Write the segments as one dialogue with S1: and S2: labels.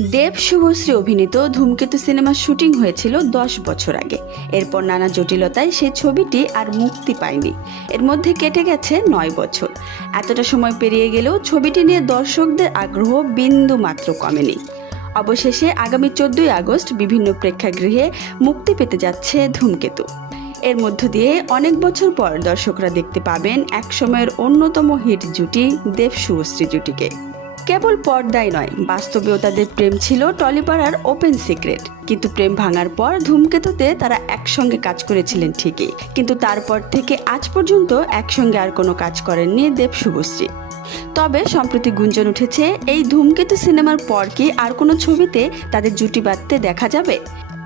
S1: দেব শুভশ্রী অভিনীত ধূমকেতু সিনেমার শুটিং হয়েছিল দশ বছর আগে। এরপর নানা জটিলতায় সেই ছবিটি আর মুক্তি পায়নি। এর মধ্যে কেটে গেছে নয় বছর। এতটা সময় পেরিয়ে গেলেও ছবিটি নিয়ে দর্শকদের আগ্রহ বিন্দু মাত্র কমেনি। অবশেষে আগামী চোদ্দই আগস্ট বিভিন্ন প্রেক্ষাগৃহে মুক্তি পেতে যাচ্ছে ধূমকেতু। এর মধ্য দিয়ে অনেক বছর পর দর্শকরা দেখতে পাবেন একসময়ের অন্যতম হিট জুটি দেব শুভশ্রী জুটিকে। কেবল পর্দায় নয়, বাস্তবেও তাদের প্রেম ছিল টলিপাড়ার ওপেন সিক্রেট কিন্তু প্রেম ভাঙার পর ধূমকেতুতে তারা একসঙ্গে কাজ করেছিলেন ঠিকই। কিন্তু তারপর থেকে আজ পর্যন্ত একসঙ্গে আর কোনো কাজ করেননি দেব শুভশ্রী। তবে সম্প্রতি গুঞ্জন উঠেছে, এই ধূমকেতু সিনেমার পর কি আর কোনো ছবিতে তাদের জুটি বাঁধতে দেখা যাবে?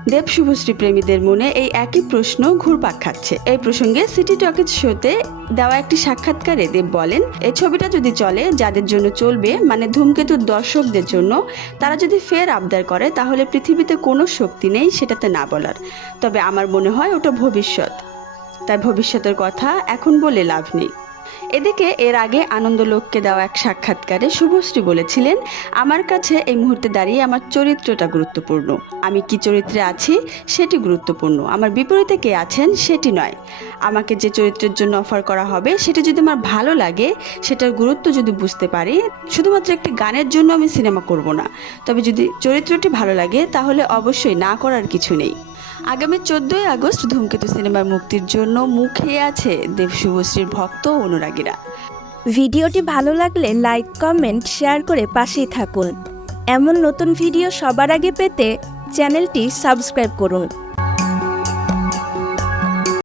S1: দেব শুভশ্রী প্রেমীদের মনে এই একই প্রশ্ন ঘুরপাক খাচ্ছে। এই প্রসঙ্গে সিটি টকিজ শোতে দেওয়া একটি সাক্ষাৎকারে দেব বলেন এই ছবিটা যদি চলে, যাদের জন্য চলবে মানে ধূমকেতুর দর্শকদের জন্য, তারা যদি ফের আবদার করে, তাহলে পৃথিবীতে কোনো শক্তি নেই সেটাতে না বলার। তবে আমার মনে হয় ওটা ভবিষ্যৎ। তাই ভবিষ্যতের কথা এখন বলে লাভ নেই। এদিকে এর আগে আনন্দলোককে দেওয়া এক সাক্ষাৎকারে শুভশ্রী বলেছিলেন, আমার কাছে এই মুহূর্তে দাঁড়িয়ে আমার চরিত্রটা গুরুত্বপূর্ণ। আমি কি চরিত্রে আছি সেটি গুরুত্বপূর্ণ। আমার বিপরীতে কে আছেন সেটি নয়। আমাকে যে চরিত্রের জন্য অফার করা হবে সেটা যদি আমার ভালো লাগে, সেটার গুরুত্ব যদি বুঝতে পারি, শুধুমাত্র একটি গানের জন্য আমি সিনেমা করব না। তবে যদি চরিত্রটি ভালো লাগে, তাহলে অবশ্যই না করার কিছু নেই। আগামী চোদ্দই আগস্ট ধূমকেতু সিনেমার মুক্তির জন্য মুখে আছে দেব শুভশ্রীর ভক্ত অনুরাগীরা।
S2: ভিডিওটি ভালো লাগলে লাইক, কমেন্ট, শেয়ার করে পাশেই থাকুন। এমন নতুন ভিডিও সবার আগে পেতে চ্যানেলটি সাবস্ক্রাইব করুন।